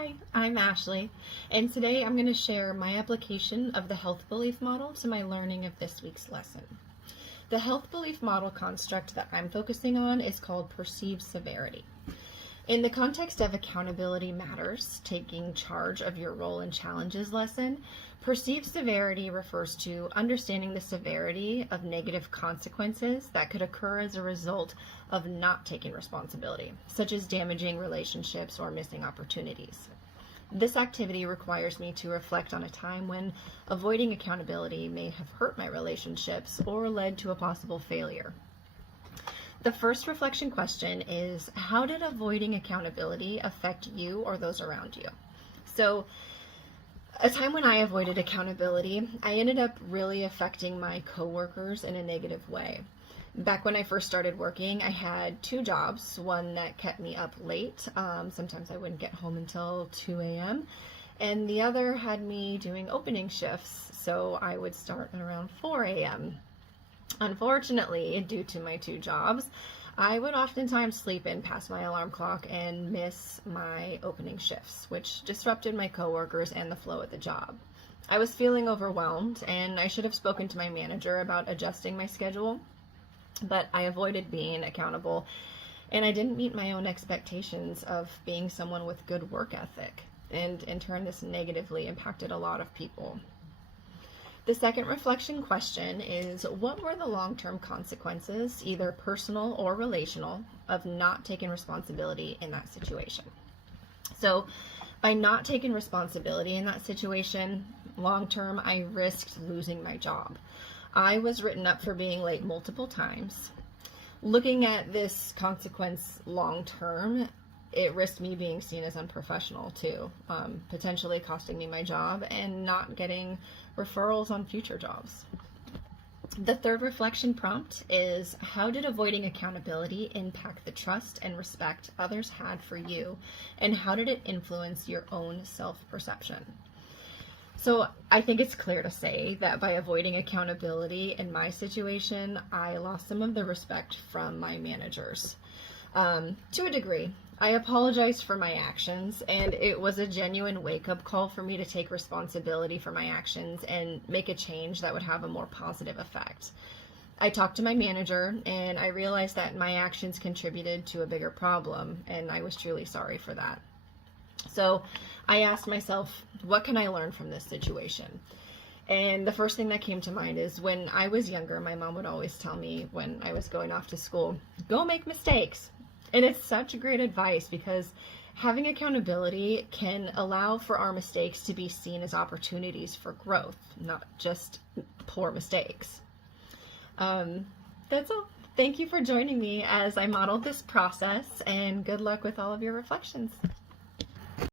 Hi, I'm Ashley, and today I'm going to share my application of the health belief model to my learning of this week's lesson. The health belief model construct that I'm focusing on is called perceived severity. In the context of accountability matters, taking charge of your role and challenges lesson, perceived severity refers to understanding the severity of negative consequences that could occur as a result of not taking responsibility, such as damaging relationships or missing opportunities. This activity requires me to reflect on a time when avoiding accountability may have hurt my relationships or led to a possible failure. The first reflection question is, how did avoiding accountability affect you or those around you? So, a time when I avoided accountability, I ended up really affecting my coworkers in a negative way. Back when I first started working, I had two jobs, one that kept me up late. Sometimes I wouldn't get home until 2 a.m. And the other had me doing opening shifts, so I would start at around 4 a.m. Unfortunately, due to my two jobs, I would oftentimes sleep in past my alarm clock and miss my opening shifts, which disrupted my coworkers and the flow of the job. I was feeling overwhelmed, and I should have spoken to my manager about adjusting my schedule, but I avoided being accountable, and I didn't meet my own expectations of being someone with good work ethic, and in turn this negatively impacted a lot of people. The second reflection question is, what were the long-term consequences, either personal or relational, of not taking responsibility in that situation? So, by not taking responsibility in that situation, long-term, I risked losing my job. I was written up for being late multiple times. Looking at this consequence long-term, it risked me being seen as unprofessional too, potentially costing me my job and not getting referrals on future jobs. The third reflection prompt is, how did avoiding accountability impact the trust and respect others had for you, and how did it influence your own self-perception? So I think it's clear to say that by avoiding accountability in my situation, I lost some of the respect from my managers. To a degree, I apologized for my actions, and it was a genuine wake-up call for me to take responsibility for my actions and make a change that would have a more positive effect. I talked to my manager, and I realized that my actions contributed to a bigger problem, and I was truly sorry for that. So I asked myself, what can I learn from this situation? And the first thing that came to mind is, when I was younger, my mom would always tell me when I was going off to school, go make mistakes. And it's such great advice, because having accountability can allow for our mistakes to be seen as opportunities for growth, not just poor mistakes. That's all. Thank you for joining me as I modeled this process, and good luck with all of your reflections.